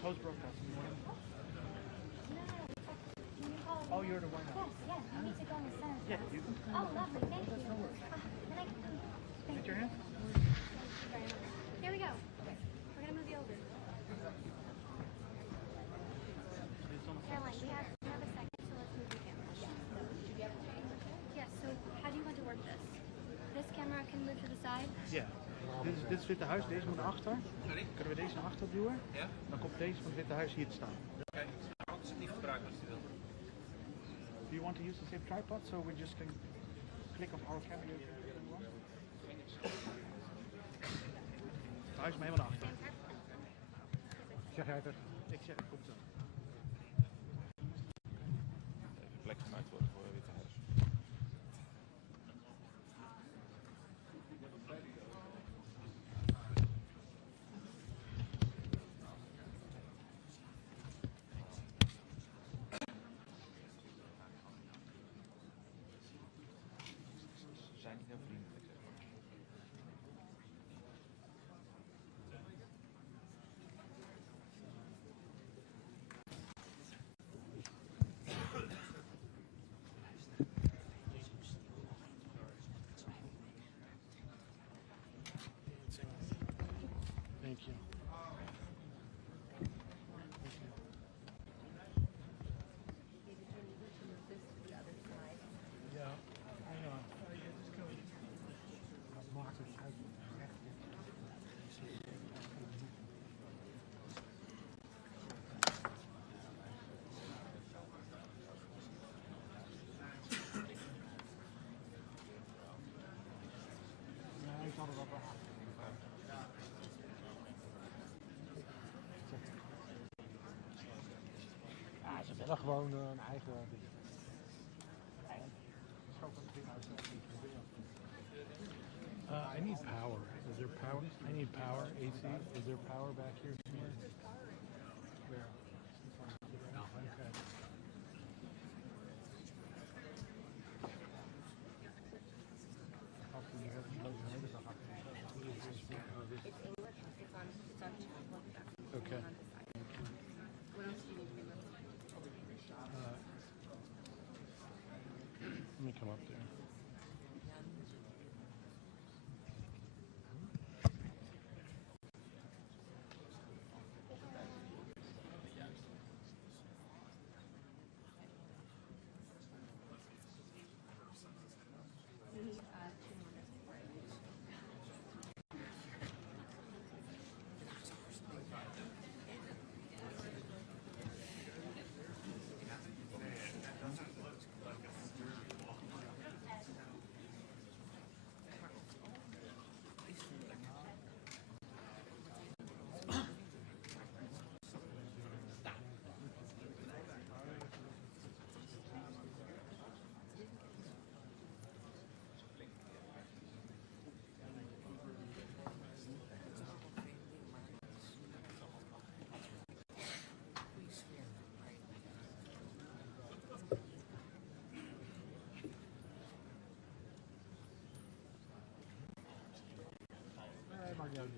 Close broadcast. No. Oh, you're the one. Yes, you need to go in the center. Yeah, you can. Oh, lovely, thank you. No worries. Then I can Put your hand. Here we go. We're gonna move you over. Caroline, we have a second, so let's move the camera. Yes, so how do you want to work this? This camera can move to the side? Ja. Dit is het Witte Huis, deze moet naar achter. Sorry? Kunnen we deze naar achter duwen? Ja? Dan komt deze van het Witte Huis hier te staan. Oké, nou, is het niet gebruikt als je wil. Do you want to use the same tripod so we just can click on our camera? Het huis maar helemaal naar achter. Zeg jij het er? Ik zeg het, komt zo. Even plek gemaakt worden voor het Witte Huis. Ze zijn niet heel vriendelijk, zeg maar. Thank you. Ja, ja. Dat maakt het uit. Nee, ik had het wel achter. Ja, ze willen gewoon een eigen ding. I need power. Is there power? I need power. AC. Is there power back here somewhere? Where? No. Okay. Okay. What else do you need to do? Let me come up there. We need 2 minutes for it. Nee, maakt niet uit.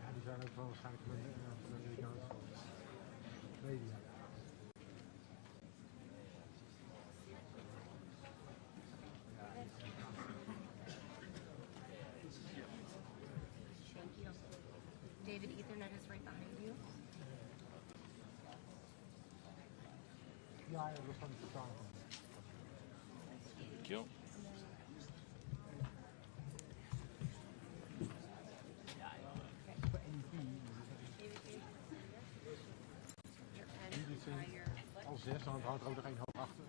Ja, die zijn ook wel waarschijnlijk van de Amerikaanse media. Thank you. David, Ethernet is right behind you. Ja, dat is van de verstaan. Thank you. Al 6, dan houdt er ook nog één hoog achter.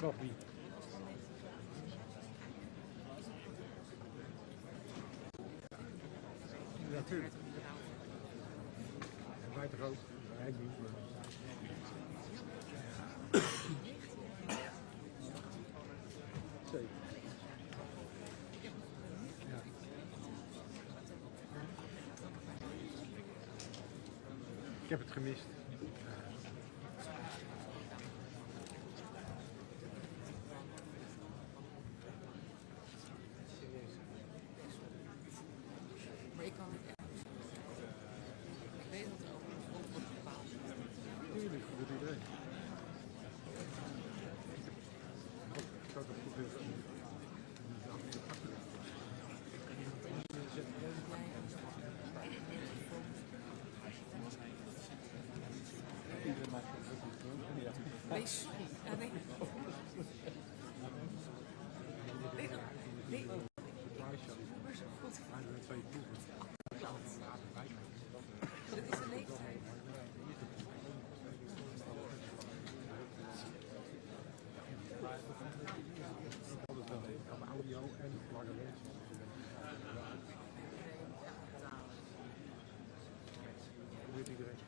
Koffie. Ja, natuurlijk. En wij toch ook? Wij niet, maar... Zeker. Ja. Ik heb het gemist. Maar ik kan het echt niet. Ik weet dat er ook een grond wordt bepaald. Tuurlijk, dat doet iedereen. Ik had het goed Nee, sorry. Ja, nee. Nee, maar zo goed. Dat is de leeftijd. audio en lange mensen. Weet iedereen.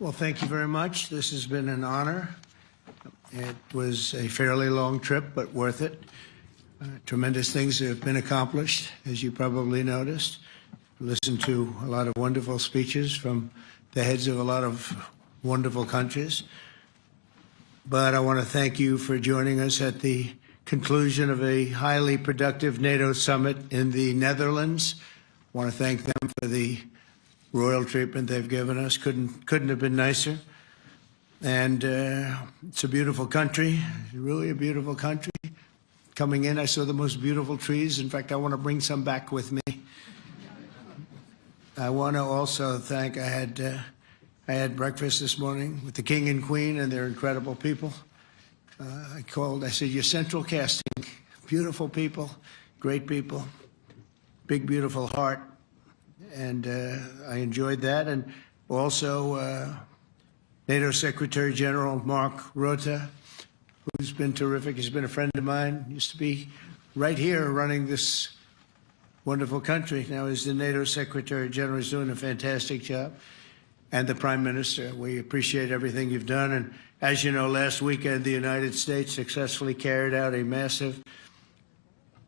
Well, thank you very much. This has been an honor. It was a fairly long trip, but worth it. Tremendous things have been accomplished, as you probably noticed. Listened to a lot of wonderful speeches from the heads of a lot of wonderful countries. But I want to thank you for joining us at the conclusion of a highly productive NATO summit in the Netherlands. I want to thank them for the royal treatment they've given us. Couldn't have been nicer. And it's a beautiful country, really a beautiful country. Coming in, I saw the most beautiful trees. In fact, I want to bring some back with me. I want to also thank, I had breakfast this morning with the King and Queen, and they're incredible people. I said, you're central casting. Beautiful people, great people, big, beautiful heart. And I enjoyed that. And also NATO Secretary General Mark Rutte, who's been terrific. He's been a friend of mine. Used to be right here running this wonderful country. Now he's the NATO Secretary General. He's doing a fantastic job. And the Prime Minister, we appreciate everything you've done. And as you know, last weekend, the United States successfully carried out a massive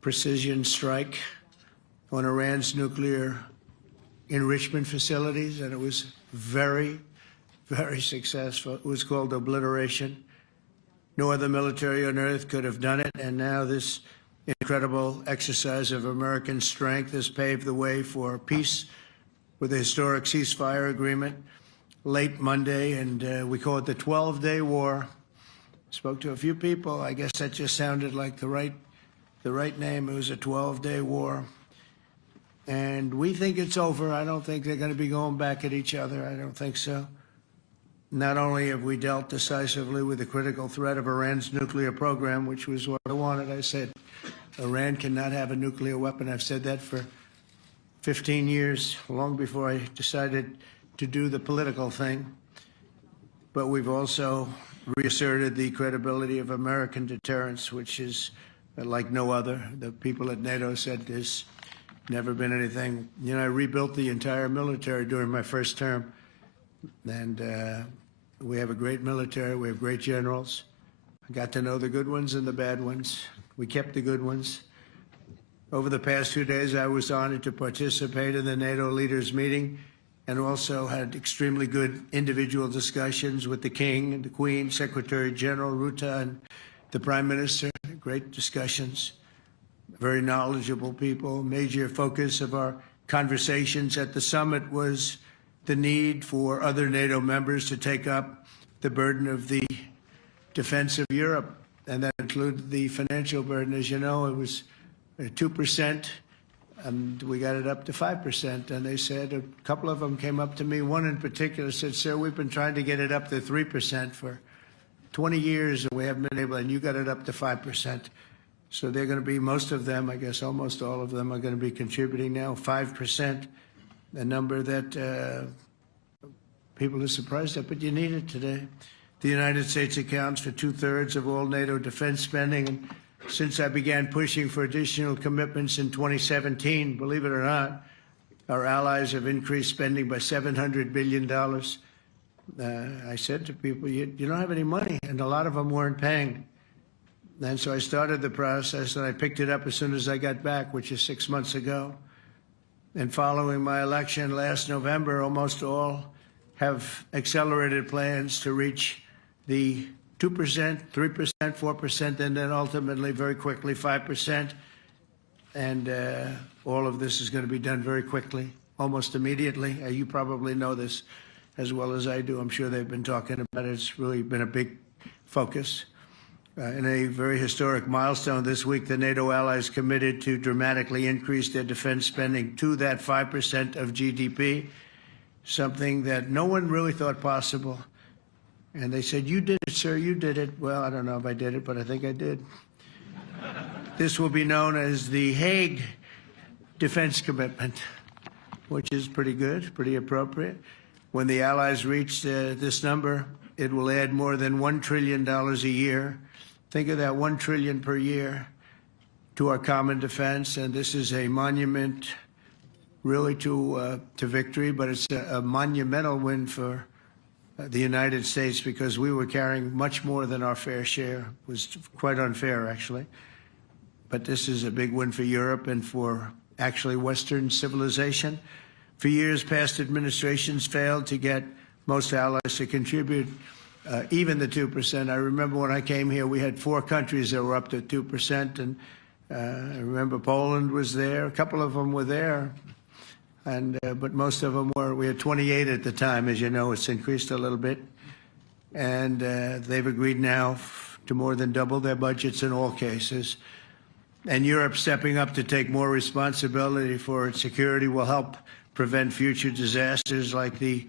precision strike on Iran's nuclear enrichment facilities, and it was very, very successful. It was called obliteration. No other military on earth could have done it, and now this incredible exercise of American strength has paved the way for peace with a historic ceasefire agreement late Monday, and we call it the 12-day war. Spoke to a few people. I guess that just sounded like the right name. It was a 12-day war. And we think it's over. I don't think they're going to be going back at each other. I don't think so. Not only have we dealt decisively with the critical threat of Iran's nuclear program, which was what I wanted. I said, Iran cannot have a nuclear weapon. I've said that for 15 years, long before I decided to do the political thing. But we've also reasserted the credibility of American deterrence, which is like no other. The people at NATO said there's never been anything. You know, I rebuilt the entire military during my first term. And we have a great military. We have great generals. I got to know the good ones and the bad ones. We kept the good ones. Over the past 2 days, I was honored to participate in the NATO leaders meeting and also had extremely good individual discussions with the King and the Queen, Secretary General Rutte, and the Prime Minister. Great discussions. Very knowledgeable people. Major focus of our conversations at the summit was the need for other NATO members to take up the burden of the defense of Europe, and that included the financial burden. As you know, it was 2%, and we got it up to 5%. And they said, a couple of them came up to me. One in particular said, sir, we've been trying to get it up to 3% for 20 years, and we haven't been able, and you got it up to 5%. So they're going to be, most of them, I guess almost all of them, are going to be contributing now, 5%, a number that people are surprised at, but you need it today. The United States accounts for 2/3 of all NATO defense spending. And since I began pushing for additional commitments in 2017, believe it or not, our allies have increased spending by $700 billion. I said to people, you don't have any money, and a lot of them weren't paying. And so I started the process, and I picked it up as soon as I got back, which is 6 months ago. And following my election last November, almost all have accelerated plans to reach the 2%, 3%, 4%, and then ultimately, very quickly, 5%. And all of this is going to be done very quickly, almost immediately. You probably know this as well as I do. I'm sure they've been talking about it. It's really been a big focus. In a very historic milestone this week, the NATO allies committed to dramatically increase their defense spending to that 5% of GDP, something that no one really thought possible. And they said, you did it, sir, you did it. Well, I don't know if I did it, but I think I did. This will be known as the Hague Defense Commitment, which is pretty good, pretty appropriate. When the allies reach this number, it will add more than $1 trillion a year. Think of that, $1 trillion per year to our common defense. And this is a monument really to victory, but it's a monumental win for the United States because we were carrying much more than our fair share. It was quite unfair, actually. But this is a big win for Europe and for actually Western civilization. For years, past administrations failed to get most allies to contribute even the 2%. I remember when I came here, we had 4 countries that were up to 2%, and I remember Poland was there. A couple of them were there, and but most of them were. We had 28 at the time, as you know. It's increased a little bit, and they've agreed now to more than double their budgets in all cases. And Europe stepping up to take more responsibility for its security will help prevent future disasters like the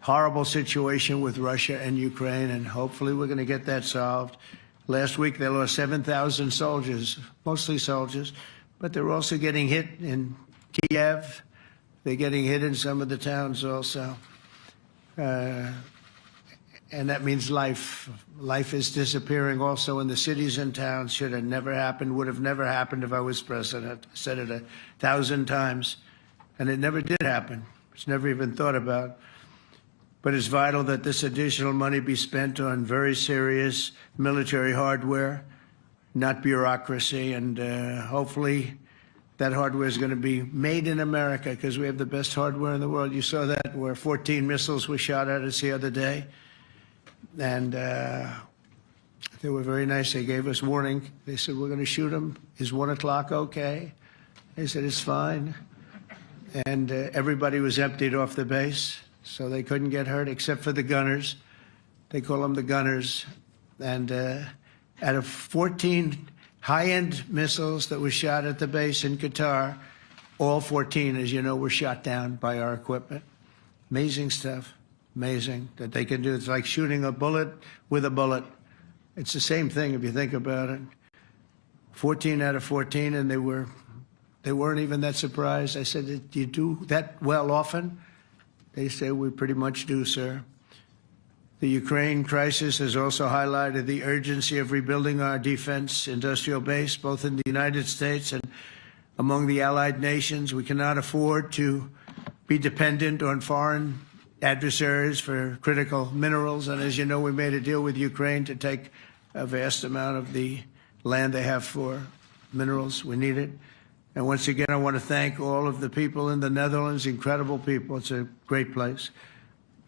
horrible situation with Russia and Ukraine, and hopefully we're going to get that solved. Last week they lost 7,000 soldiers, mostly soldiers, but they're also getting hit in Kiev. They're getting hit in some of the towns also. And that means life. Life is disappearing also in the cities and towns. Should have never happened, would have never happened if I was president. I said it 1,000 times, and it never did happen. It's never even thought about. But it's vital that this additional money be spent on very serious military hardware, not bureaucracy, and hopefully that hardware is going to be made in America because we have the best hardware in the world. You saw that where 14 missiles were shot at us the other day. And they were very nice. They gave us warning. They said, we're going to shoot them. Is 1 o'clock okay? They said, it's fine. And everybody was emptied off the base, so they couldn't get hurt except for the gunners. They call them the gunners. And out of 14 high-end missiles that were shot at the base in Qatar, all 14, as you know, were shot down by our equipment. Amazing stuff. Amazing that they can do. It's like shooting a bullet with a bullet. It's the same thing if you think about it. 14 out of 14, and they weren't even that surprised. I said, do you do that well often? They say, we pretty much do, sir. The Ukraine crisis has also highlighted the urgency of rebuilding our defense industrial base, both in the United States and among the allied nations. We cannot afford to be dependent on foreign adversaries for critical minerals. And as you know, we made a deal with Ukraine to take a vast amount of the land they have for minerals. We need it. And once again, I want to thank all of the people in the Netherlands, incredible people. It's a great place.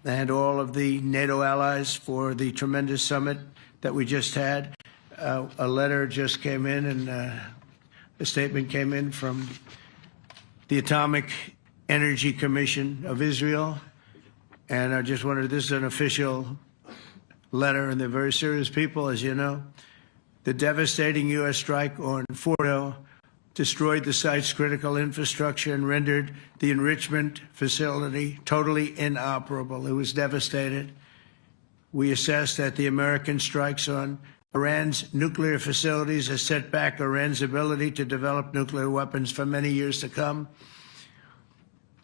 And all of the NATO allies for the tremendous summit that we just had. A letter just came in, and a statement came in from the Atomic Energy Commission of Israel. And I just wondered, this is an official letter, and they're very serious people, as you know. The devastating U.S. strike on Fordo destroyed the site's critical infrastructure and rendered the enrichment facility totally inoperable. It was devastated. We assess that the American strikes on Iran's nuclear facilities has set back Iran's ability to develop nuclear weapons for many years to come.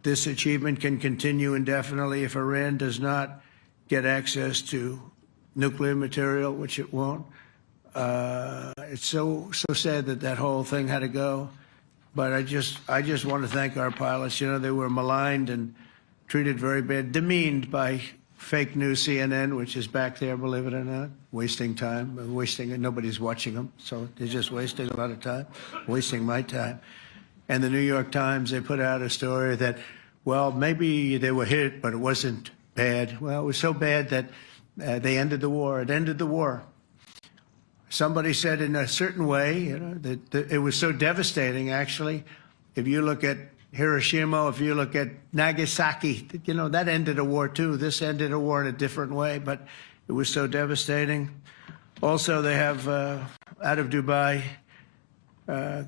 This achievement can continue indefinitely if Iran does not get access to nuclear material, which it won't. It's so sad that that whole thing had to go. But I just want to thank our pilots. You know, they were maligned and treated very bad, demeaned by fake news CNN, which is back there, believe it or not, wasting time, nobody's watching them, so they're just wasting a lot of time, wasting my time. And the New York Times, they put out a story that, well, maybe they were hit, but it wasn't bad. Well, it was so bad that they ended the war. It ended the war. Somebody said in a certain way, you know, that it was so devastating, actually. If you look at Hiroshima, if you look at Nagasaki, you know, that ended a war too. This ended a war in a different way, but it was so devastating. Also, they have, out of Dubai,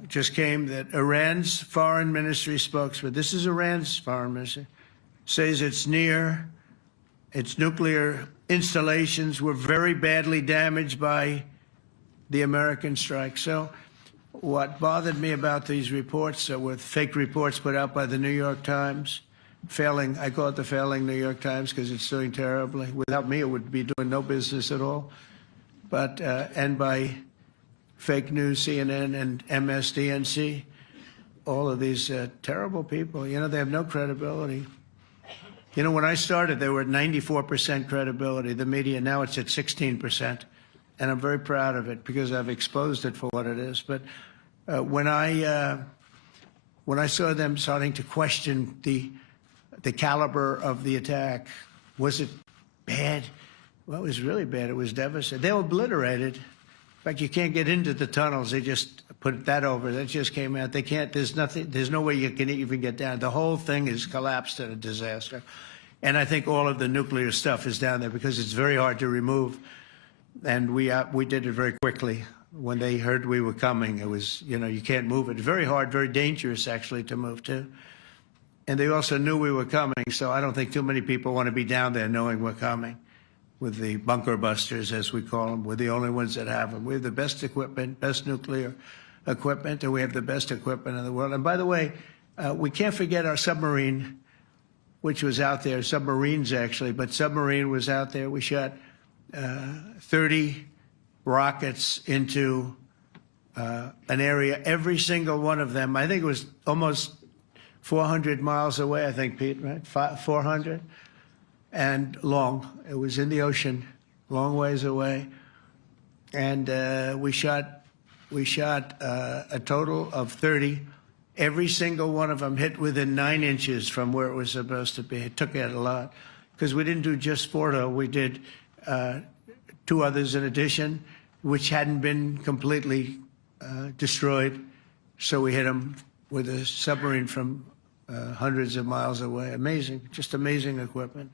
just came that Iran's foreign ministry spokesman, this is Iran's foreign ministry, says its nuclear installations were very badly damaged by the American strike. So what bothered me about these reports with fake reports put out by the New York Times, failing, I call it the failing New York Times because it's doing terribly. Without me, it would be doing no business at all. But, and by fake news, CNN and MSDNC, all of these terrible people, you know, they have no credibility. You know, when I started, they were at 94% credibility, the media. Now it's at 16%. And I'm very proud of it because I've exposed it for what it is. But when I saw them starting to question the caliber of the attack, was it bad? Well, it was really bad. It was devastating. They were obliterated. In fact, you can't get into the tunnels. They just put that over. That just came out. They can't. There's nothing. There's no way you can even get down. The whole thing is collapsed in a disaster. And I think all of the nuclear stuff is down there because it's very hard to remove. And we did it very quickly. When they heard we were coming, it was, you know, you can't move it. Very hard, very dangerous, actually, to move to. And they also knew we were coming, so I don't think too many people want to be down there knowing we're coming with the bunker busters, as we call them. We're the only ones that have them. We have the best equipment, best nuclear equipment, and we have the best equipment in the world. And by the way, we can't forget our submarine, which was out there, submarines actually, but submarine was out there. We shot 30 rockets into an area, every single one of them. I think it was almost 400 miles away, I think, Pete, right? 400 and long. It was in the ocean, long ways away. And we shot a total of 30. Every single one of them hit within 9 inches from where it was supposed to be. It took out a lot because we didn't do just Fordo. We did 2 others in addition, which hadn't been completely destroyed. So we hit them with a submarine from hundreds of miles away. Amazing, just amazing equipment.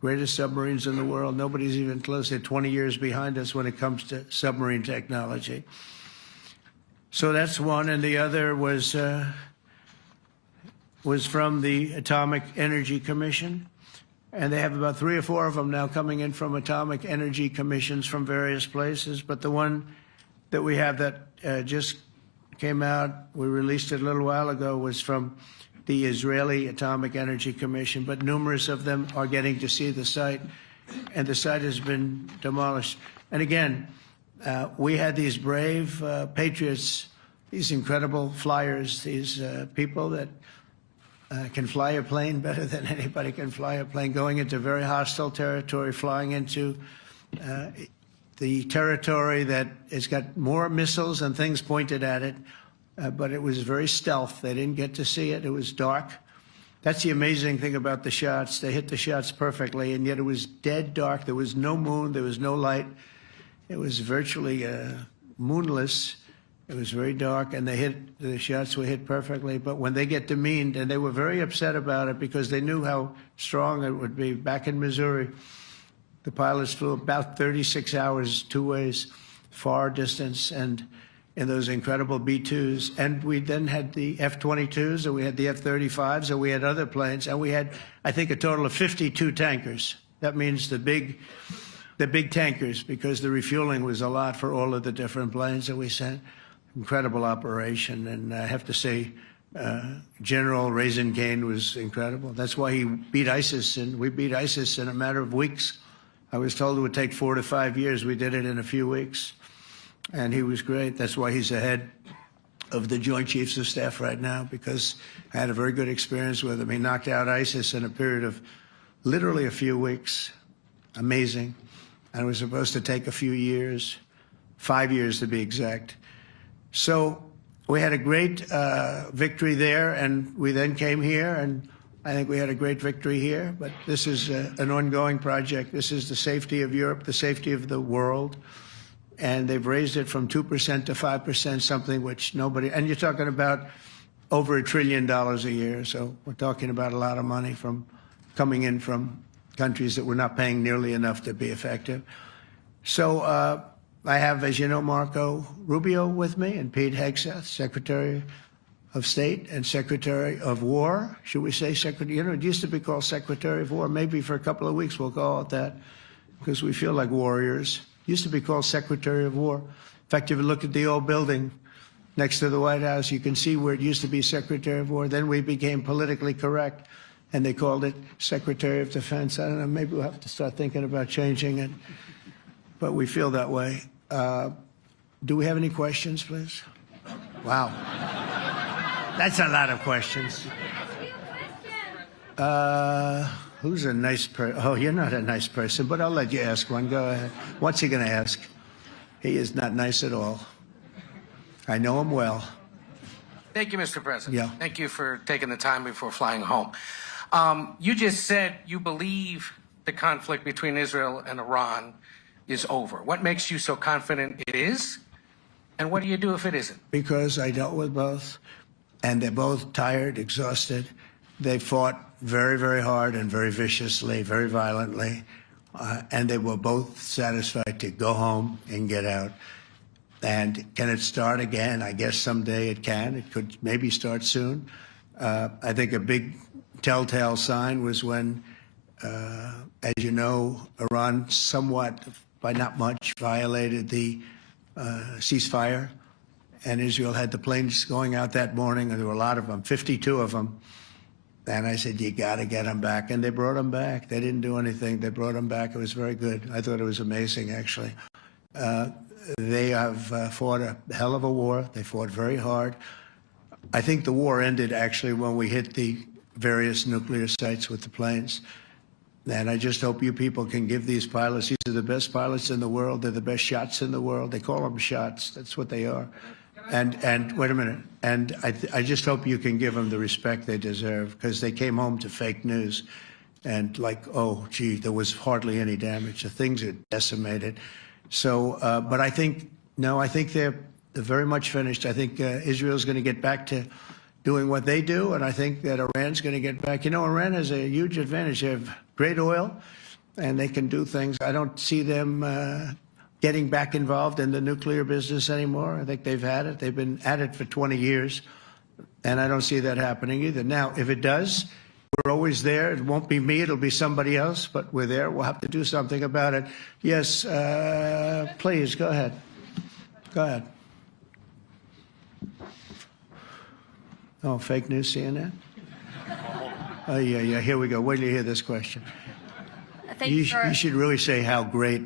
Greatest submarines in the world. Nobody's even close. They're 20 years behind us when it comes to submarine technology. So that's one, and the other was from the Atomic Energy Commission. And they have about 3 or 4 of them now coming in from atomic energy commissions from various places. But the one that we have that just came out, we released it a little while ago, was from the Israeli Atomic Energy Commission. But numerous of them are getting to see the site, and the site has been demolished. And again, we had these brave patriots, these incredible flyers, these people that can fly a plane better than anybody can fly a plane, going into very hostile territory, flying into the territory that has got more missiles and things pointed at it, but it was very stealth. They didn't get to see it. It was dark. That's the amazing thing about the shots. They hit the shots perfectly, and yet it was dead dark. There was no moon. There was no light. It was virtually moonless. It was very dark, and the shots were hit perfectly. But when they get demeaned, and they were very upset about it because they knew how strong it would be. Back in Missouri, the pilots flew about 36 hours, 2 ways, far distance, and in those incredible B-2s. And we then had the F-22s, and we had the F-35s, and we had other planes, and we had, I think, a total of 52 tankers. That means the big tankers, because the refueling was a lot for all of the different planes that we sent. Incredible operation, and I have to say, General Raisin Cain was incredible. That's why he beat ISIS, and we beat ISIS in a matter of weeks. I was told it would take 4 to 5 years. We did it in a few weeks, and he was great. That's why he's the head of the Joint Chiefs of Staff right now, because I had a very good experience with him. He knocked out ISIS in a period of literally a few weeks. Amazing. And it was supposed to take a few years, 5 years to be exact. So we had a great victory there, and we then came here, and I think we had a great victory here. But this is an ongoing project. This is the safety of Europe, the safety of the world. And they've raised it from 2% to 5%, something which nobody, and you're talking about over $1 trillion a year. So we're talking about a lot of money coming in from countries that we're not paying nearly enough to be effective. So I have, as you know, Marco Rubio with me, and Pete Hegseth, Secretary of State and Secretary of War. Should we say Secretary? You know, it used to be called Secretary of War. Maybe for a couple of weeks we'll call it that because we feel like warriors. It used to be called Secretary of War. In fact, if you look at the old building next to the White House, you can see where it used to be Secretary of War. Then we became politically correct, and they called it Secretary of Defense. I don't know, maybe we'll have to start thinking about changing it, but we feel that way. Do we have any questions, please? Wow. That's a lot of questions. Who's a nice person? Oh, you're not a nice person, but I'll let you ask one. Go ahead. What's he going to ask? He is not nice at all. I know him well. Thank you, Mr. President. Yeah. Thank you for taking the time before flying home. You just said you believe the conflict between Israel and Iran is over. What makes you so confident it is? And what do you do if it isn't? Because I dealt with both, and they're both tired, exhausted. They fought very, very hard and very viciously, very violently, and they were both satisfied to go home and get out. And can it start again? I guess someday it can. It could maybe start soon. I think a big telltale sign was when, as you know, Iran somewhat, by not much, violated the ceasefire, and Israel had the planes going out that morning, and there were a lot of them, 52 of them. And I said, you got to get them back. And they brought them back. They didn't do anything. They brought them back. It was very good. I thought it was amazing, actually. They have fought a hell of a war. They fought very hard. I think the war ended, actually, when we hit the various nuclear sites with the planes. And I just hope you people can give these pilots, these are the best pilots in the world. They're the best shots in the world. They call them shots. That's what they are. And wait a minute. And I just hope you can give them the respect they deserve, because they came home to fake news. And like, oh, gee, there was hardly any damage. The things are decimated. So, but I think, no, I think they're very much finished. I think Israel's going to get back to doing what they do. And I think that Iran's going to get back. You know, Iran has a huge advantage. They have great oil, and they can do things. I don't see them getting back involved in the nuclear business anymore. I think they've had it. They've been at it for 20 years, and I don't see that happening either. Now, if it does, we're always there. It won't be me. It'll be somebody else, but we're there. We'll have to do something about it. Yes, please, go ahead. Go ahead. Oh, fake news, CNN? Oh, yeah, here we go. Wait till you hear this question. You should really say how great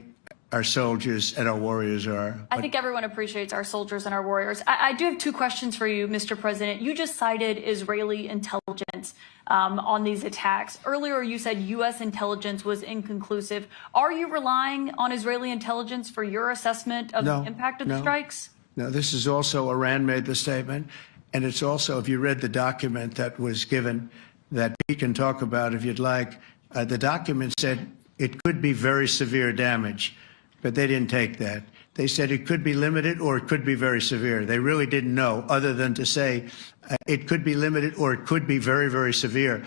our soldiers and our warriors are. I think everyone appreciates our soldiers and our warriors. I do have two questions for you, Mr. President. You just cited Israeli intelligence on these attacks. Earlier, you said U.S. intelligence was inconclusive. Are you relying on Israeli intelligence for your assessment of the impact of the strikes? No, this is also, Iran made the statement, and it's also, if you read the document that was given, that Pete can talk about if you'd like, the document said it could be very severe damage. But they didn't take that. They said it could be limited or it could be very severe. They really didn't know, other than to say it could be limited or it could be very, very severe.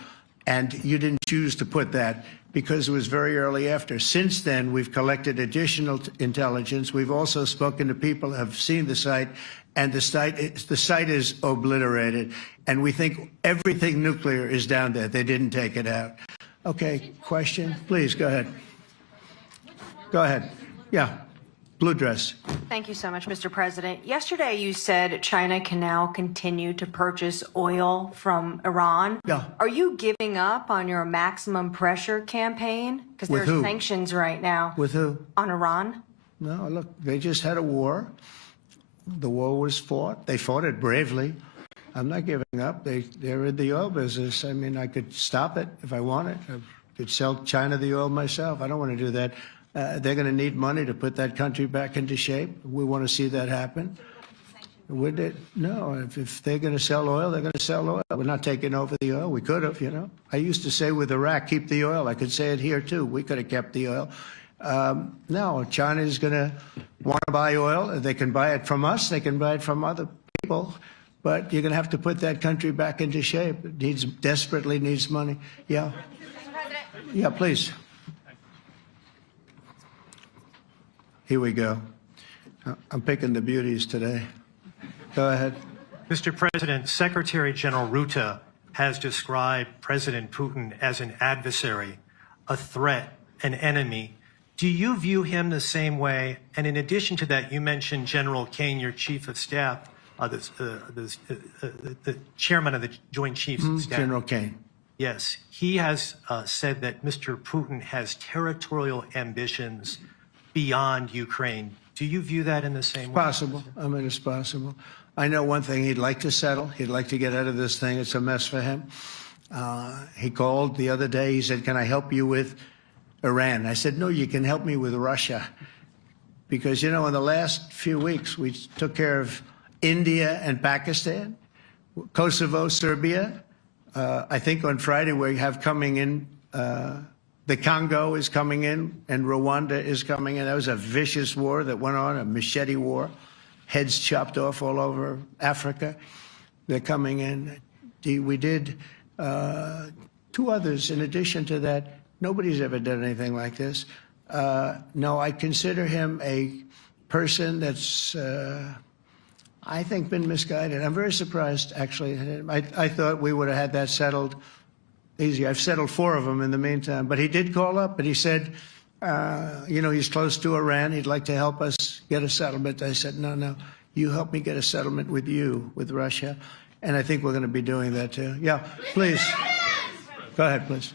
And you didn't choose to put that because it was very early after. Since then, we've collected additional intelligence. We've also spoken to people who have seen the site, and the site is obliterated. And we think everything nuclear is down there. They didn't take it out. Okay, question? Please, go ahead. Go ahead. Yeah, blue dress. Thank you so much, Mr. President. Yesterday, you said China can now continue to purchase oil from Iran. Yeah. Are you giving up on your maximum pressure campaign? Because there are sanctions right now. With who? On Iran. No, look, they just had a war. The war was fought. They fought it bravely. I'm not giving up. They're in the oil business. I mean, I could stop it if I wanted. I could sell China the oil myself. I don't want to do that. They're going to need money to put that country back into shape. We want to see that happen. Would it? No, if they're going to sell oil, they're going to sell oil. We're not taking over the oil. We could have, you know. I used to say with Iraq, keep the oil. I could say it here, too. We could have kept the oil. No, China is going to want to buy oil. They can buy it from us. They can buy it from other people. But you're going to have to put that country back into shape. It desperately needs money. Yeah. Yeah, please. Here we go. I'm picking the beauties today. Go ahead. Mr. President, Secretary General Rutte has described President Putin as an adversary, a threat, an enemy. Do you view him the same way? And in addition to that, you mentioned General Kane, your chief of staff, the chairman of the Joint Chiefs of Staff. General Kane. Yes. He has said that Mr. Putin has territorial ambitions beyond Ukraine. Do you view that in the same way? Possible. I mean, it's possible. I know one thing. He'd like to settle. He'd like to get out of this thing. It's a mess for him. He called the other day. He said, "Can I help you with Iran?" I said, "No, you can help me with Russia." Because, you know, in the last few weeks, we took care of India and Pakistan, Kosovo, Serbia. I think on Friday we have coming in, the Congo is coming in, and Rwanda is coming in. That was a vicious war that went on, a machete war, heads chopped off all over Africa. They're coming in. We did 2 others in addition to that. Nobody's ever done anything like this. No, I consider him a person that's, I think, been misguided. I'm very surprised, actually. I thought we would have had that settled easy. I've settled 4 of them in the meantime. But he did call up, and he said, you know, he's close to Iran. He'd like to help us get a settlement. I said, no, you help me get a settlement with you, with Russia. And I think we're going to be doing that, too. Yeah, please. Go ahead, please.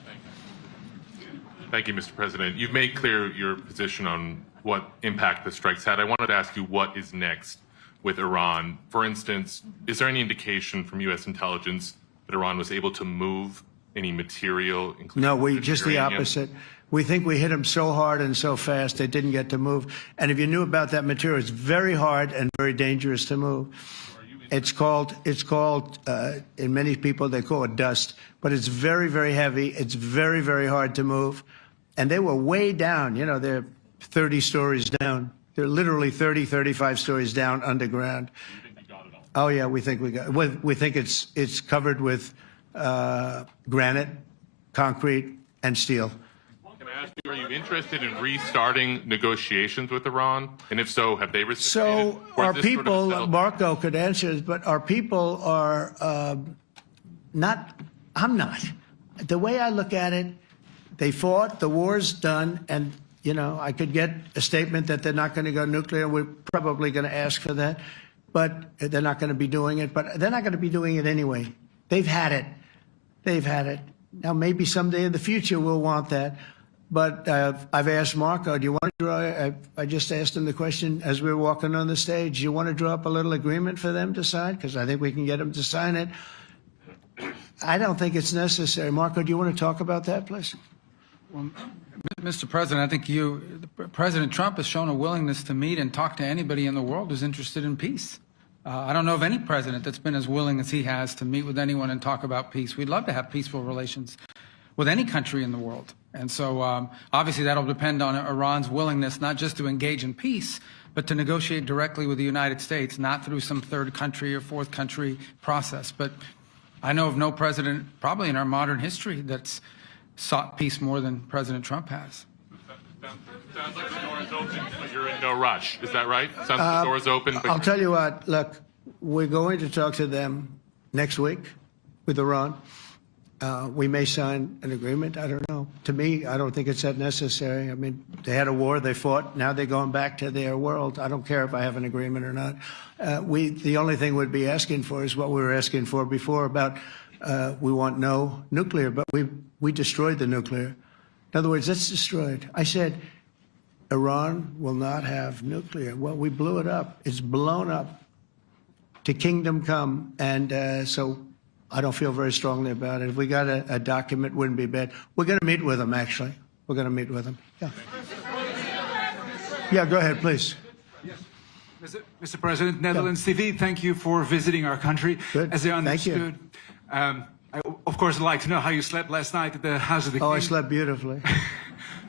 Thank you, Mr. President. You've made clear your position on what impact the strikes had. I wanted to ask you what is next with Iran. For instance, is there any indication from U.S. intelligence that Iran was able to move any material? No, just the opposite. We think we hit them so hard and so fast they didn't get to move. And if you knew about that material, it's very hard and very dangerous to move. It's called, in many people, they call it dust, but it's very, very heavy. It's very, very hard to move. And they were way down. You know, they're 30 stories down. They're literally 30, 35 stories down underground. You think you got it all? Oh, yeah, we think we got it. We think it's covered with granite, concrete, and steel. Can I ask you, are you interested in restarting negotiations with Iran? And if so, have they reciprocated? So our people, Marco could answer this, but our people are not, I'm not. The way I look at it, they fought, the war's done, and, you know, I could get a statement that they're not going to go nuclear. We're probably going to ask for that, but they're not going to be doing it. But they're not going to be doing it anyway. They've had it. They've had it. Now, maybe someday in the future we'll want that. But I've asked Marco, do you want to draw, I just asked him the question as we were walking on the stage, do you want to draw up a little agreement for them to sign? Because I think we can get them to sign it. I don't think it's necessary. Marco, do you want to talk about that, please? Well, Mr. President, I think President Trump has shown a willingness to meet and talk to anybody in the world who's interested in peace. I don't know of any president that's been as willing as he has to meet with anyone and talk about peace. We'd love to have peaceful relations with any country in the world. And so obviously that'll depend on Iran's willingness not just to engage in peace, but to negotiate directly with the United States, not through some third country or fourth country process. But I know of no president, probably in our modern history, that's sought peace more than President Trump has. Sounds like the door is open, but you're in no rush. Is that right? Sounds like the door is open. But I'll tell you what, look, we're going to talk to them next week with Iran. We may sign an agreement. I don't know. To me, I don't think it's that necessary. I mean, they had a war, they fought. Now they're going back to their world. I don't care if I have an agreement or not. The only thing we'd be asking for is what we were asking for before about we want no nuclear, but we destroyed the nuclear. In other words, it's destroyed. I said, Iran will not have nuclear. Well, we blew it up. It's blown up to kingdom come. And so I don't feel very strongly about it. If we got a document, wouldn't be bad. We're going to meet with them, actually. We're going to meet with them. Yeah. Yeah, go ahead, please. Yes. Mr. President, Netherlands TV, thank you for visiting our country. Good. As I understood, Thank you. I, of course, would like to know how you slept last night at the House of the King. Oh, I slept beautifully.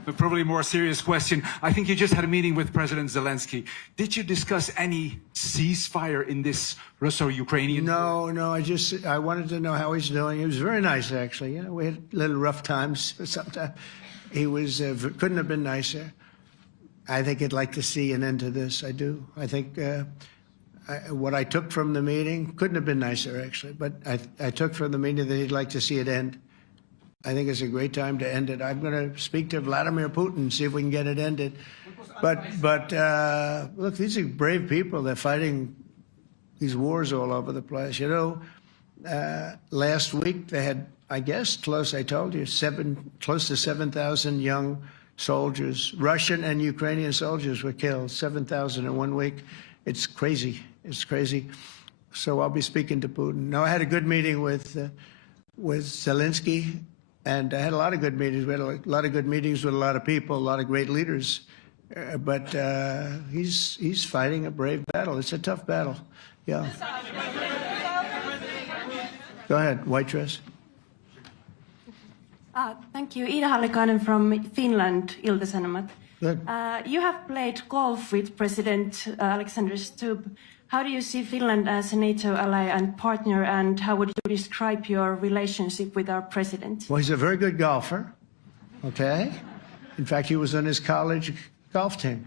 But probably a more serious question. I think you just had a meeting with President Zelensky. Did you discuss any ceasefire in this Russo-Ukrainian? No, I wanted to know how he's doing. He was very nice, actually. You know, we had little rough times sometimes. He was couldn't have been nicer. I think he'd like to see an end to this. I do. I think what I took from the meeting couldn't have been nicer, actually. But I took from the meeting that he'd like to see it end. I think it's a great time to end it. I'm going to speak to Vladimir Putin, see if we can get it ended. But look, these are brave people. They're fighting these wars all over the place. You know, last week they had, I guess, I told you, close to 7,000 young soldiers, Russian and Ukrainian soldiers were killed, 7,000 in 1 week. It's crazy. It's crazy. So I'll be speaking to Putin. No, I had a good meeting with with Zelensky, and I had a lot of good meetings. We had a lot of good meetings with a lot of people, a lot of great leaders. But he's fighting a brave battle. It's a tough battle. Yeah. Go ahead, white dress. Thank you. Ida Hallikainen from Finland, Ilta-Sanomat. Good. You have played golf with President Alexander Stubb. How do you see Finland as a NATO ally and partner, and how would you describe your relationship with our president? Well, he's a very good golfer, okay? In fact, he was on his college golf team.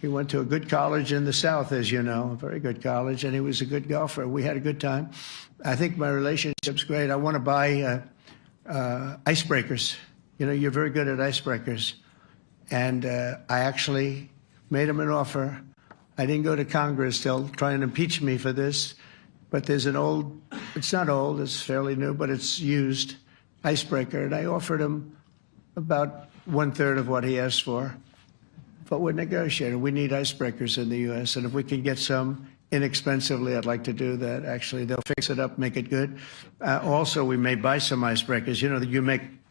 He went to a good college in the South, as you know, a very good college, and he was a good golfer. We had a good time. I think my relationship's great. I want to buy icebreakers. You know, you're very good at icebreakers. And I actually made him an offer. I didn't go to Congress. They'll try and impeach me for this. But there's an old, it's not old, it's fairly new, but it's used icebreaker. And I offered him about 1/3 of what he asked for. But we're negotiating. We need icebreakers in the U.S. And if we can get some inexpensively, I'd like to do that. Actually, they'll fix it up, make it good. Also, we may buy some icebreakers. You know,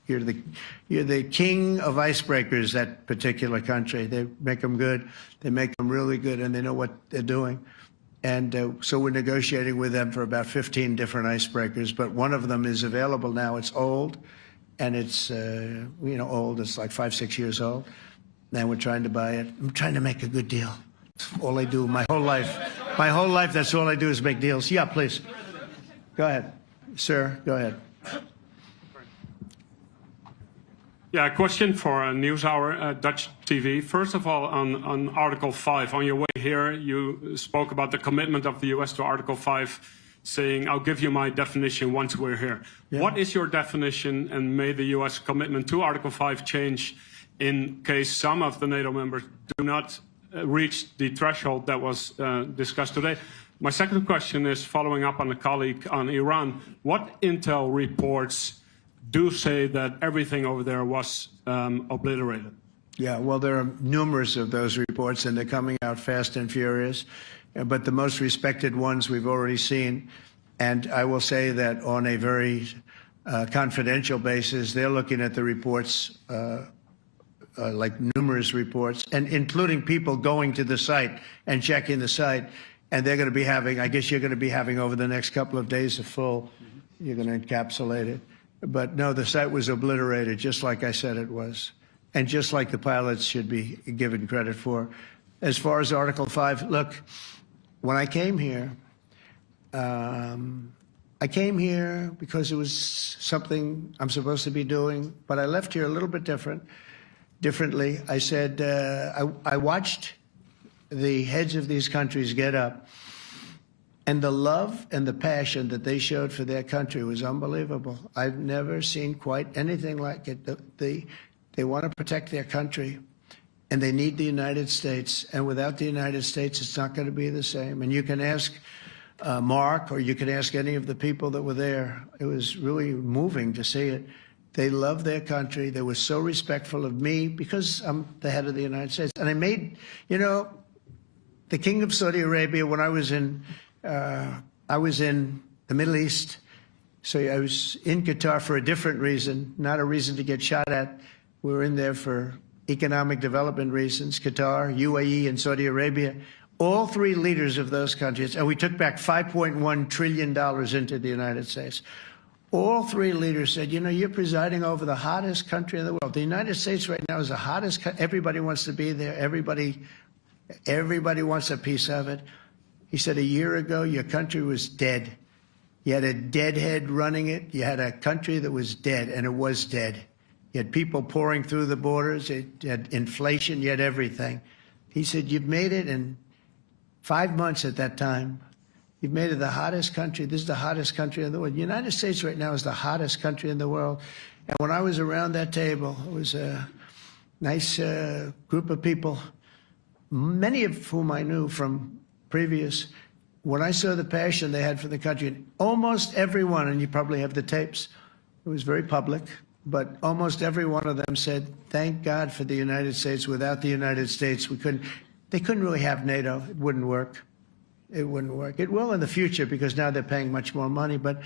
you're the king of icebreakers, that particular country. They make them good. They make them really good, and they know what they're doing. And so we're negotiating with them for about 15 different icebreakers. But one of them is available now. It's old, and it's, old. It's like 5-6 years old. And we're trying to buy it. I'm trying to make a good deal. That's all I do my whole life. My whole life, that's all I do is make deals. Yeah, please. Go ahead. Sir, go ahead. Yeah, a question for NewsHour, Dutch TV. First of all, on Article 5, on your way here, you spoke about the commitment of the U.S. to Article 5, saying, I'll give you my definition once we're here. Yeah. What is your definition, and may the U.S. commitment to Article 5 change in case some of the NATO members do not reach the threshold that was discussed today? My second question is following up on a colleague on Iran. What intel reports do say that everything over there was obliterated? Yeah, well, there are numerous of those reports, and they're coming out fast and furious. But the most respected ones we've already seen. And I will say that on a very confidential basis, they're looking at the reports, like numerous reports, and including people going to the site and checking the site. And they're going to be having, I guess you're going to be having over the next couple of days a full, you're going to encapsulate it. But no, the site was obliterated, just like I said it was, and just like the pilots should be given credit for. As far as Article 5, look, when I came here because it was something I'm supposed to be doing, but I left here a little bit differently. I said, I watched the heads of these countries get up, and the love and the passion that they showed for their country was unbelievable. I've never seen quite anything like it. They want to protect their country, and they need the United States. And without the United States, it's not going to be the same. And you can ask Mark, or you can ask any of the people that were there. It was really moving to see it. They love their country. They were so respectful of me because I'm the head of the United States. And I made, the King of Saudi Arabia, when I was in the Middle East, so I was in Qatar for a different reason, not a reason to get shot at. We were in there for economic development reasons, Qatar, UAE, and Saudi Arabia. All three leaders of those countries, and we took back $5.1 trillion into the United States. All three leaders said, you're presiding over the hottest country in the world. The United States right now is the hottest country. Everybody wants to be there. Everybody wants a piece of it. He said, a year ago, your country was dead. You had a deadhead running it. You had a country that was dead, and it was dead. You had people pouring through the borders. You had inflation. You had everything. He said, you've made it in 5 months at that time. You've made it the hottest country. This is the hottest country in the world. The United States right now is the hottest country in the world. And when I was around that table, it was a nice group of people, many of whom I knew from previous. When I saw the passion they had for the country, almost everyone, and you probably have the tapes, it was very public, but almost every one of them said, thank God for the United States. Without the United States, they couldn't really have NATO. It wouldn't work. It wouldn't work. It will in the future because now they're paying much more money. But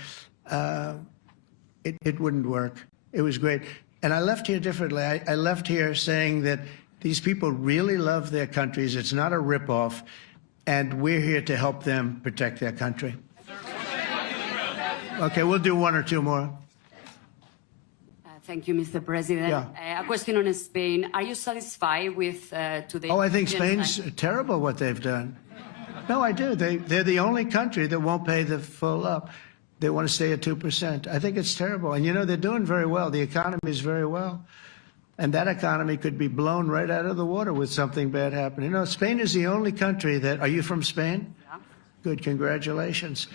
it wouldn't work. It was great. And I left here differently. I left here saying that these people really love their countries. It's not a ripoff. And we're here to help them protect their country. Okay, we'll do one or two more. Thank you, Mr. President. Yeah. A question on Spain. Are you satisfied with today's... Oh, I think Spain's terrible what they've done. No, I do. They're the only country that won't pay the full up. They want to stay at 2%. I think it's terrible. And, you know, they're doing very well. The economy is very well. And that economy could be blown right out of the water with something bad happening. You know, Spain is the only country that... Are you from Spain? Yeah. Good, congratulations.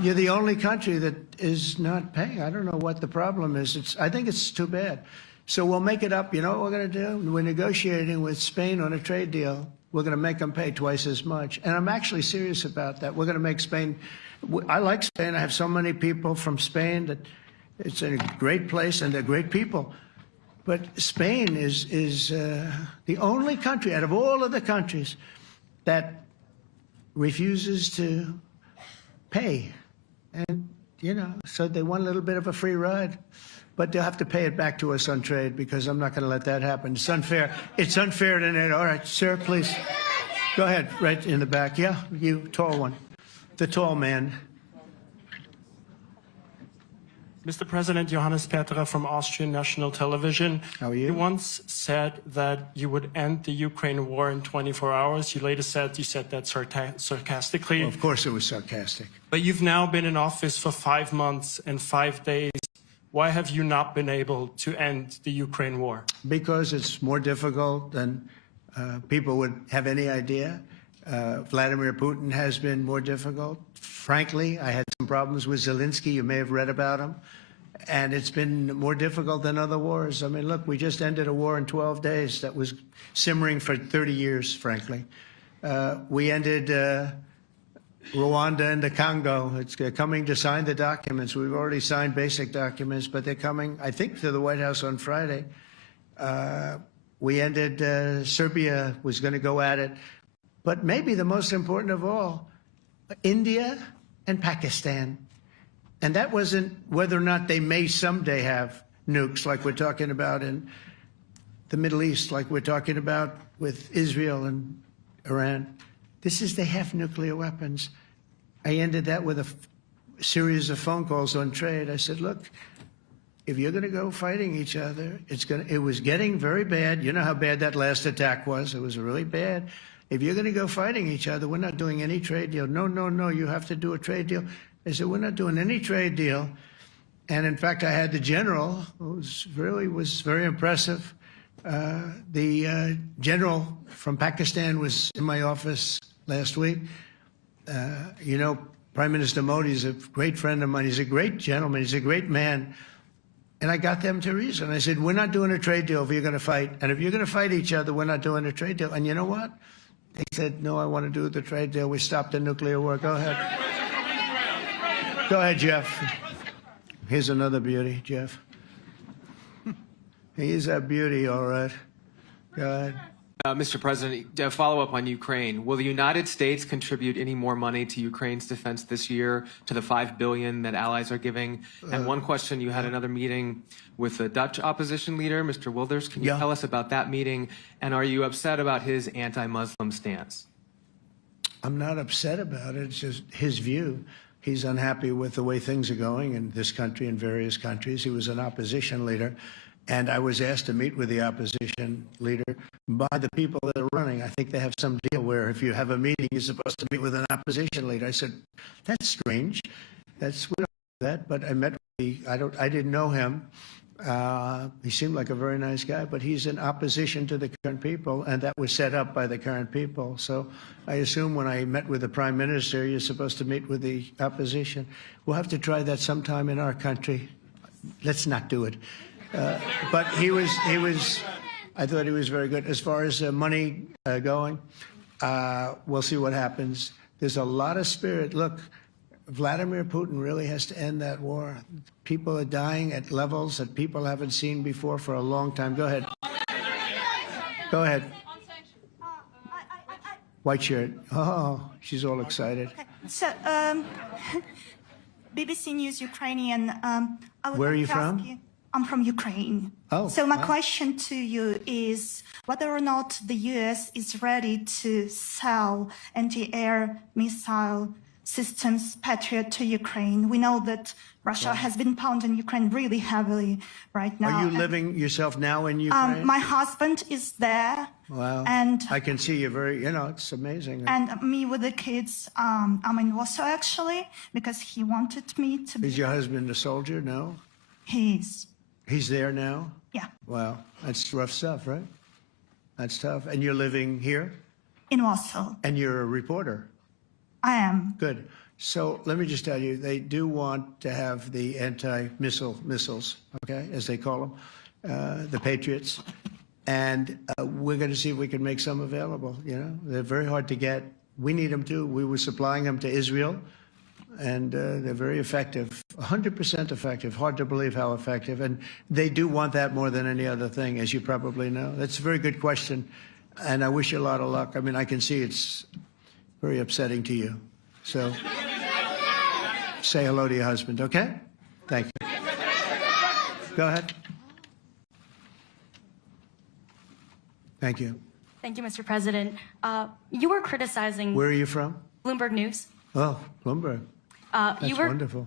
You're the only country that is not paying. I don't know what the problem is. I think it's too bad. So we'll make it up. You know what we're going to do? We're negotiating with Spain on a trade deal. We're going to make them pay twice as much. And I'm actually serious about that. We're going to make Spain... I like Spain. I have so many people from Spain that it's a great place and they're great people. But Spain is the only country out of all of the countries that refuses to pay. And, you know, so they want a little bit of a free ride. But they'll have to pay it back to us on trade because I'm not going to let that happen. It's unfair. It's unfair to NATO. All right, sir, please. Go ahead, right in the back. Yeah, you, tall one. The tall man. Mr. President, Johannes Petra from Austrian National Television. How are you? You once said that you would end the Ukraine war in 24 hours. You later said you said that sarcastically. Well, of course it was sarcastic. But you've now been in office for 5 months and 5 days. Why have you not been able to end the Ukraine war? Because it's more difficult than people would have any idea. Vladimir Putin has been more difficult. Frankly, I had some problems with Zelensky. You may have read about him. And it's been more difficult than other wars. I mean, look, we just ended a war in 12 days that was simmering for 30 years, frankly. We ended Rwanda and the Congo. It's coming to sign the documents. We've already signed basic documents, but they're coming, I think, to the White House on Friday. We ended Serbia was going to go at it. But maybe the most important of all, India and Pakistan. And that wasn't whether or not they may someday have nukes like we're talking about in the Middle East, like we're talking about with Israel and Iran. This is they have nuclear weapons. I ended that with a series of phone calls on trade. I said, look, if you're going to go fighting each other, it was getting very bad. You know how bad that last attack was. It was really bad. If you're going to go fighting each other, we're not doing any trade deal. No, no, no, you have to do a trade deal. I said, we're not doing any trade deal. And in fact, I had the general, who was very impressive. The general from Pakistan was in my office last week. You know, Prime Minister Modi is a great friend of mine. He's a great gentleman. He's a great man. And I got them to reason. I said, we're not doing a trade deal if you're going to fight. And if you're going to fight each other, we're not doing a trade deal. And you know what? They said, no, I want to do the trade deal. We stopped the nuclear war. Go ahead. Go ahead, Jeff. Here's another beauty, Jeff. He's a beauty, all right. Go ahead. Mr. President, to follow up on Ukraine, will the United States contribute any more money to Ukraine's defense this year to the $5 billion that allies are giving? And one question, you had another meeting with the Dutch opposition leader, Mr. Wilders. Can you tell us about that meeting? And are you upset about his anti-Muslim stance? I'm not upset about it. It's just his view. He's unhappy with the way things are going in this country and various countries. He was an opposition leader. And I was asked to meet with the opposition leader by the people that are running. I think they have some deal where if you have a meeting, you're supposed to meet with an opposition leader. I said, that's strange. We don't do that. But I met with I didn't know him. He seemed like a very nice guy, but he's in opposition to the current people, and that was set up by the current people. So I assume when I met with the Prime Minister, you're supposed to meet with the opposition. We'll have to try that sometime in our country. Let's not do it. But I thought he was very good. As far as money going, we'll see what happens. There's a lot of spirit. Look, Vladimir Putin really has to end that war. People are dying at levels that people haven't seen before for a long time. Go ahead. Go ahead. White shirt. Oh, she's all excited. So, BBC News Ukrainian. I would Where are like you to from? ask I'm from Ukraine. Oh, so my wow. question to you is whether or not the U.S. is ready to sell anti-air missile systems Patriot to Ukraine. We know that Russia has been pounding Ukraine really heavily right now. Are you living yourself now in Ukraine? My husband is there. Wow. And I can see you very, it's amazing. And me with the kids, I'm in Warsaw actually, because he wanted me to be. Is your husband a soldier? No? He is. He's there now? Yeah. Wow. That's rough stuff, right? That's tough. And you're living here? In Warsaw. And you're a reporter? I am. Good. So let me just tell you, they do want to have the missiles, okay, as they call them, the Patriots. And we're going to see if we can make some available, They're very hard to get. We need them too. We were supplying them to Israel, and they're very effective, 100% effective. Hard to believe how effective. And they do want that more than any other thing, as you probably know. That's a very good question, and I wish you a lot of luck. I mean, I can see it's very upsetting to you. So say hello to your husband, okay? Thank you. Go ahead. Thank you. Thank you, Mr. President. You were criticizing... Where are you from? Bloomberg News. Oh, Bloomberg. That's wonderful.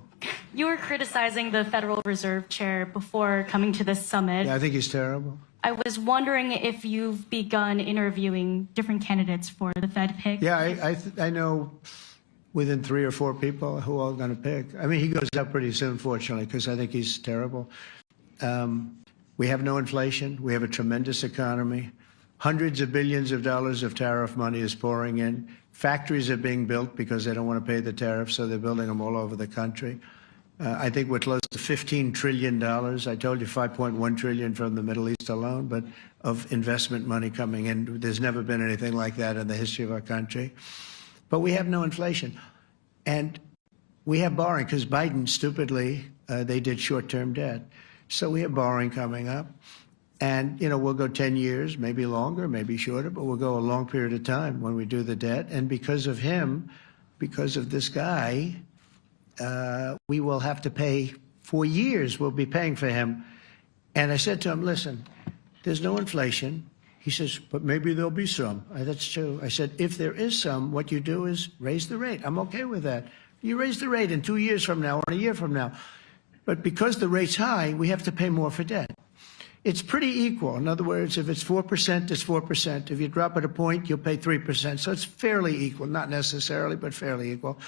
You were criticizing the Federal Reserve Chair before coming to this summit. Yeah, I think he's terrible. I was wondering if you've begun interviewing different candidates for the Fed pick. Yeah, I know within 3 or 4 people who are going to pick. I mean, he goes up pretty soon, fortunately, because I think he's terrible. We have no inflation. We have a tremendous economy. Hundreds of billions of dollars of tariff money is pouring in. Factories are being built because they don't want to pay the tariffs, so they're building them all over the country. I think we're close to $15 trillion. I told you 5.1 trillion from the Middle East alone, but of investment money coming in. There's never been anything like that in the history of our country. But we have no inflation. And we have borrowing because Biden, stupidly, they did short-term debt. So we have borrowing coming up. And, we'll go 10 years, maybe longer, maybe shorter, but we'll go a long period of time when we do the debt. And because of him, because of this guy, we will have to pay for years. We'll be paying for him. And I said to him, listen, there's no inflation. He says, but maybe there'll be some. That's true. I said, if there is some, what you do is raise the rate. I'm okay with that. You raise the rate in 2 years from now or a year from now. But because the rate's high, we have to pay more for debt. It's pretty equal. In other words, if it's 4%, it's 4%. If you drop it a point, you'll pay 3%. So it's fairly equal, not necessarily, but fairly equal.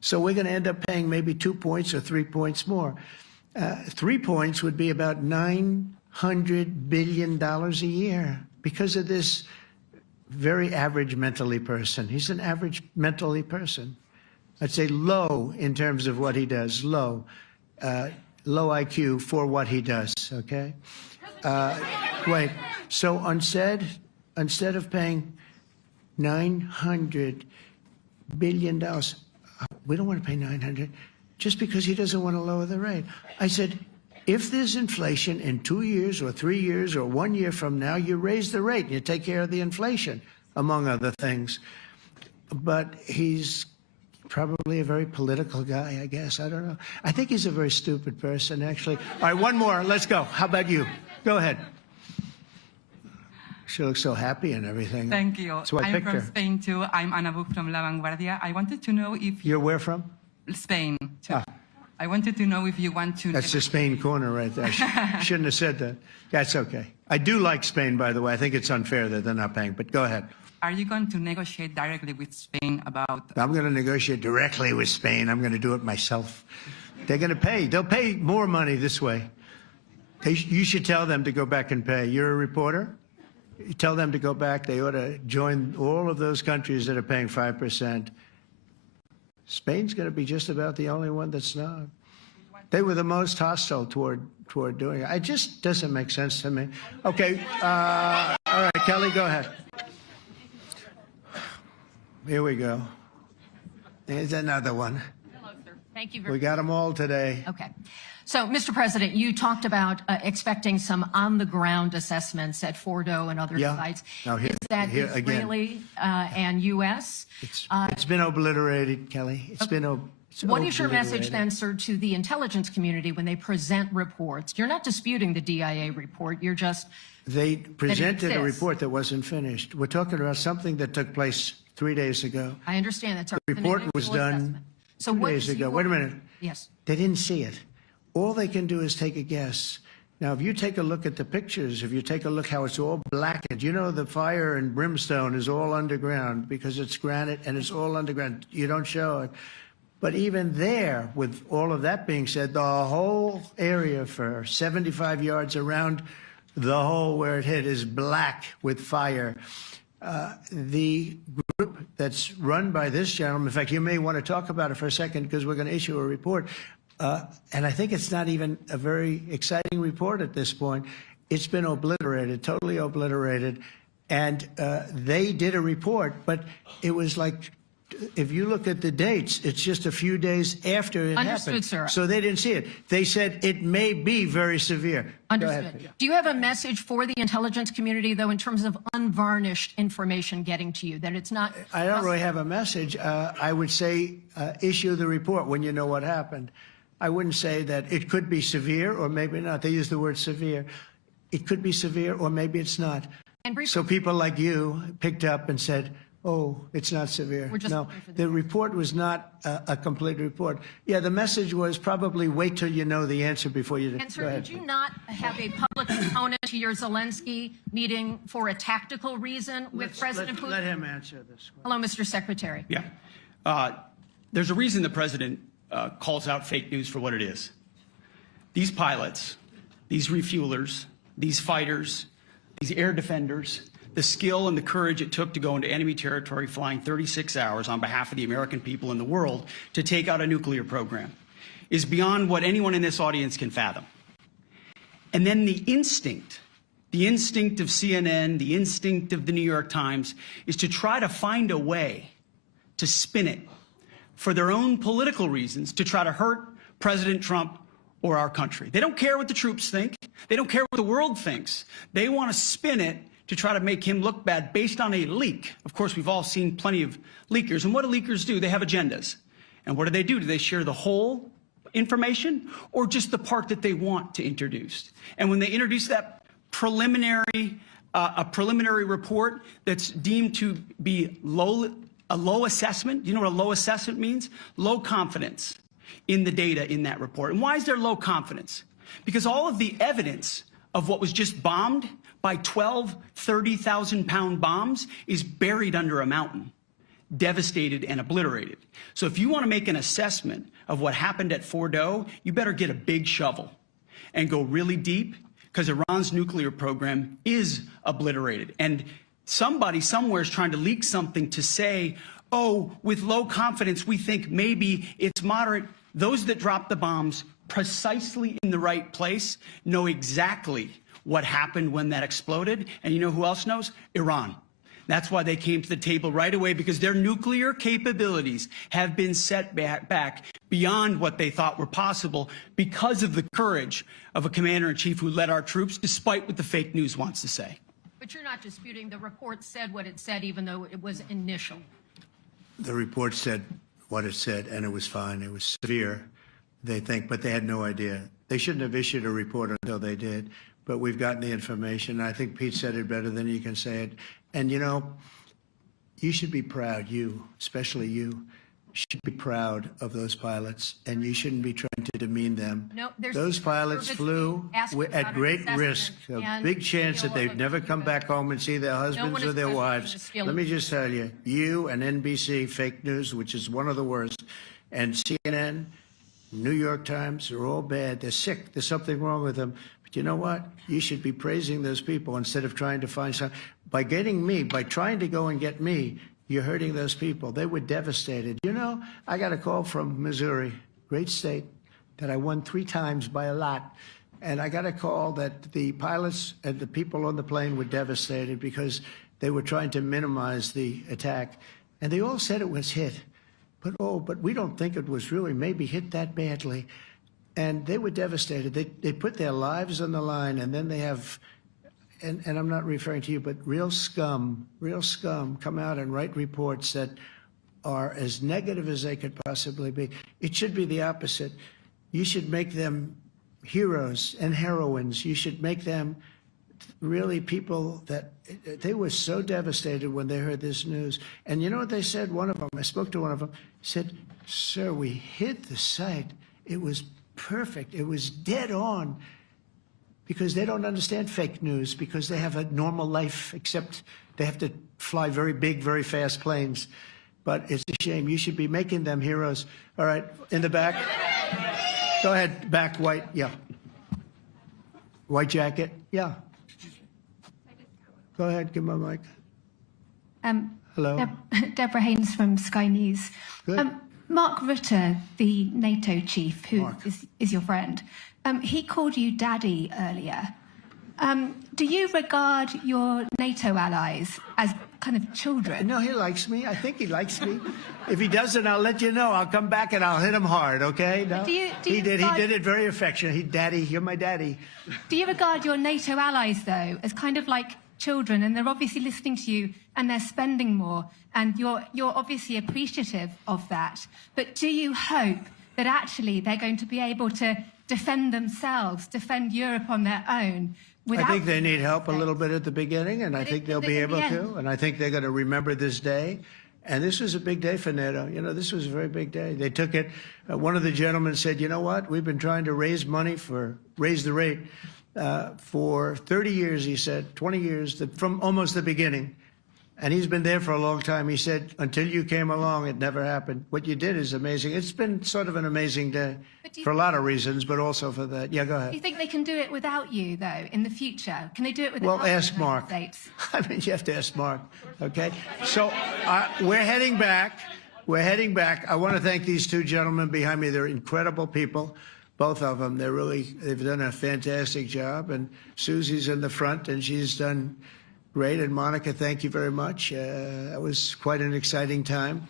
So we're going to end up paying maybe 2 points or 3 points more. 3 points would be about $900 billion a year because of this very average mentally person. He's an average mentally person. I'd say low in terms of what he does, low. Low IQ for what he does, okay? Wait, so instead of paying $900 billion, we don't want to pay 900 just because he doesn't want to lower the rate. I said, if there's inflation in 2 years or 3 years or 1 year from now, you raise the rate and you take care of the inflation, among other things. But he's probably a very political guy, I guess. I don't know. I think he's a very stupid person, actually. All right, one more. Let's go. How about you? Go ahead. She looks so happy and everything. Thank you. So I I'm picked from her. Spain too. I'm Ana Buch from La Vanguardia. I wanted to know if You're where from? Spain too. I wanted to know if you want to. That's the Spain corner right there. Shouldn't have said that. That's okay. I do like Spain, by the way. I think it's unfair that they're not paying, but go ahead. Are you going to negotiate directly with Spain about? I'm going to negotiate directly with Spain. I'm going to do it myself. They're going to pay. They'll pay more money this way. You should tell them to go back and pay. You're a reporter? You tell them to go back. They ought to join all of those countries that are paying 5%. Spain's going to be just about the only one that's not. They were the most hostile toward doing it. It just doesn't make sense to me. Okay. All right, Kelly, go ahead. Here we go. Here's another one. Hello, sir. Thank you We got them all today. Okay. So, Mr. President, you talked about expecting some on-the-ground assessments at Fordo and other sites. Now Is that Israeli and U.S.? It's been obliterated, Kelly. It's What is your message obliterated. then, sir, to the intelligence community when they present reports? You're not disputing the DIA report. You're just They presented a exists. report that wasn't finished. We're talking about something that took place 3 days ago. I understand that's The report was done So 2 what days is ago. your- Wait a minute. Yes. They didn't see it. All they can do is take a guess. Now, if you take a look at the pictures, if you take a look how it's all blackened, you know the fire and brimstone is all underground because it's granite and it's all underground. You don't show it. But even there, with all of that being said, the whole area for 75 yards around the hole where it hit is black with fire. The group that's run by this gentleman, in fact, you may want to talk about it for a second because we're going to issue a report. And I think it's not even a very exciting report at this point. It's been obliterated, totally obliterated. And they did a report, but it was like, if you look at the dates, it's just a few days after it Understood, happened. sir. So they didn't see it. They said it may be very severe. Go Understood. ahead. Do you have a message for the intelligence community, though, in terms of unvarnished information getting to you, that it's not... I don't really have a message. I would say issue the report when you know what happened. I wouldn't say that it could be severe or maybe not. They use the word severe. It could be severe or maybe it's not. And briefly, So people like you picked up and said, oh, it's not severe. We're just No, looking for the the report was not a complete report. Yeah, the message was probably wait till you know the answer before you... And Go sir, ahead. did you not have a public component to your Zelensky meeting for a tactical reason with President Putin? Let him answer this. Hello, Mr. Secretary. Yeah. There's a reason the president calls out fake news for what it is. These pilots, these refuelers, these fighters, these air defenders, the skill and the courage it took to go into enemy territory flying 36 hours on behalf of the American people and the world to take out a nuclear program is beyond what anyone in this audience can fathom. And then the instinct of CNN, the instinct of the New York Times is to try to find a way to spin it for their own political reasons to try to hurt President Trump or our country. They don't care what the troops think. They don't care what the world thinks. They want to spin it to try to make him look bad based on a leak. Of course, we've all seen plenty of leakers. And what do leakers do? They have agendas. And what do? Do they share the whole information or just the part that they want to introduce? And when they introduce that preliminary report that's deemed to be a low assessment, you know what a low assessment means? Low confidence in the data in that report. And why is there low confidence? Because all of the evidence of what was just bombed by 12 30,000-pound bombs is buried under a mountain, devastated and obliterated. So if you want to make an assessment of what happened at Fordo, you better get a big shovel and go really deep, because Iran's nuclear program is obliterated. And somebody somewhere is trying to leak something to say, oh, with low confidence, we think maybe it's moderate. Those that dropped the bombs precisely in the right place know exactly what happened when that exploded. And you know who else knows? Iran. That's why they came to the table right away, because their nuclear capabilities have been set back beyond what they thought were possible because of the courage of a commander-in-chief who led our troops, despite what the fake news wants to say. But you're not disputing the report said what it said, even though it was initial. The report said what it said, and it was fine. It was severe, they think, but they had no idea. They shouldn't have issued a report until they did, but we've gotten the information. I think Pete said it better than you can say it. And, you know, you should be proud, you, especially you, should be proud of those pilots, and you shouldn't be trying to demean them. No, there's those pilots flew at great risk, a big chance that they'd never come back home and see their husbands or their wives. Let me just tell you, you and NBC, fake news, which is one of the worst, and CNN, New York Times, are all bad. They're sick. There's something wrong with them. But you know what? You should be praising those people instead of trying to find some. By getting me, by trying to go and get me, you're hurting those people. They were devastated. You know, I got a call from Missouri, great state, that I won 3 times by a lot. And I got a call that the pilots and the people on the plane were devastated because they were trying to minimize the attack. And they all said it was hit. But we don't think it was really maybe hit that badly. And they were devastated. They put their lives on the line, and then they have, and I'm not referring to you, but real scum come out and write reports that are as negative as they could possibly be. It should be the opposite. You should make them heroes and heroines. You should make them really people that they were so devastated when they heard this news. And you know what they said? One of them, I spoke to one of them, said, "Sir, we hit the site. It was perfect. It was dead on." Because they don't understand fake news, because they have a normal life, except they have to fly very big, very fast planes. But it's a shame. You should be making them heroes. All right, in the back. Go ahead, back, white, yeah. White jacket, yeah. Go ahead, give my mic. Hello. Deborah Haynes from Sky News. Good. Mark Rutte, the NATO chief, who is your friend, he called you daddy earlier. Do you regard your NATO allies as kind of children? No, he likes me. I think he likes me. If he doesn't, I'll let you know. I'll come back and I'll hit him hard, okay? No? He did it very affectionate. Daddy, you're my daddy. Do you regard your NATO allies, though, as kind of like children, and they're obviously listening to you and they're spending more, and you're obviously appreciative of that, but do you hope that actually they're going to be able to defend themselves, defend Europe on their own? I think they need help a little bit at the beginning, and I think they'll be able to, and I think they're going to remember this day. And this was a big day for NATO. You know, this was a very big day. They took it. One of the gentlemen said, "You know what? We've been trying to raise money raise the rate for 30 years," he said, 20 years, from almost the beginning. And he's been there for a long time. He said, "Until you came along, it never happened. What you did is amazing." It's been sort of an amazing day for a lot of reasons, but also for that. Yeah, go ahead. Do you think they can do it without you, though, in the future? Can they do it without Well, ask the Mark. United States? I mean, you have to ask Mark, okay? So we're heading back. We're heading back. I want to thank these two gentlemen behind me. They're incredible people, both of them. They've done a fantastic job. And Susie's in the front, and she's done great. And Monica, thank you very much. That was quite an exciting time.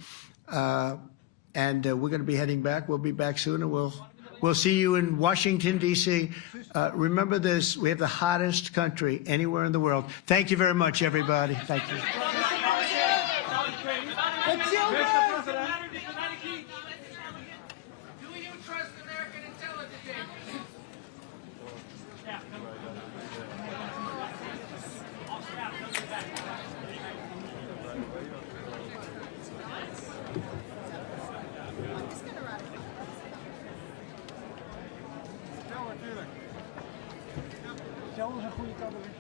And we're going to be heading back. We'll be back soon, and we'll see you in Washington, D.C. Remember this, we have the hottest country anywhere in the world. Thank you very much, everybody. Thank you. Zelfs een goede kabinet.